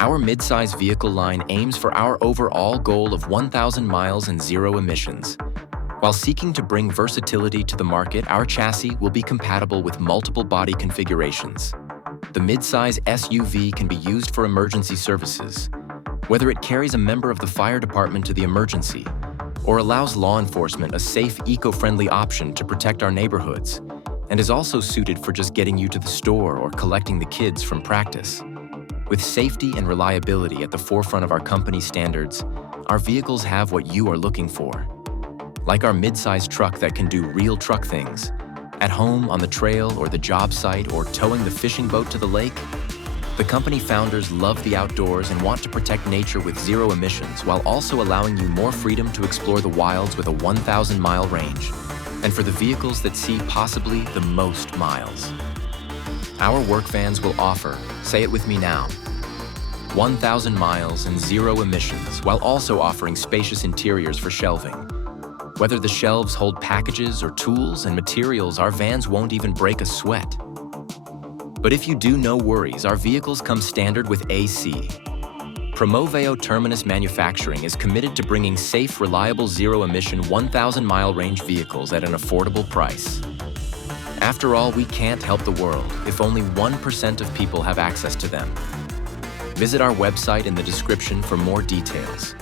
Our midsize vehicle line aims for our overall goal of 1,000 miles and zero emissions. While seeking to bring versatility to the market, our chassis will be compatible with multiple body configurations. The midsize SUV can be used for emergency services, whether it carries a member of the fire department to the emergency or allows law enforcement a safe, eco-friendly option to protect our neighborhoods, and is also suited for just getting you to the store or collecting the kids from practice. With safety and reliability at the forefront of our company standards, our vehicles have what you are looking for. Like our midsize truck that can do real truck things, at home, on the trail, or the job site, or towing the fishing boat to the lake, the company founders love the outdoors and want to protect nature with zero emissions while also allowing you more freedom to explore the wilds with a 1,000-mile range, and for the vehicles that see possibly the most miles. Our work vans will offer, say it with me now, 1,000 miles and zero emissions while also offering spacious interiors for shelving. Whether the shelves hold packages or tools and materials, our vans won't even break a sweat. But if you do, no worries, our vehicles come standard with AC. Promoveo Terminus Manufacturing is committed to bringing safe, reliable, zero-emission 1,000-mile range vehicles at an affordable price. After all, we can't help the world if only 1% of people have access to them. Visit our website in the description for more details.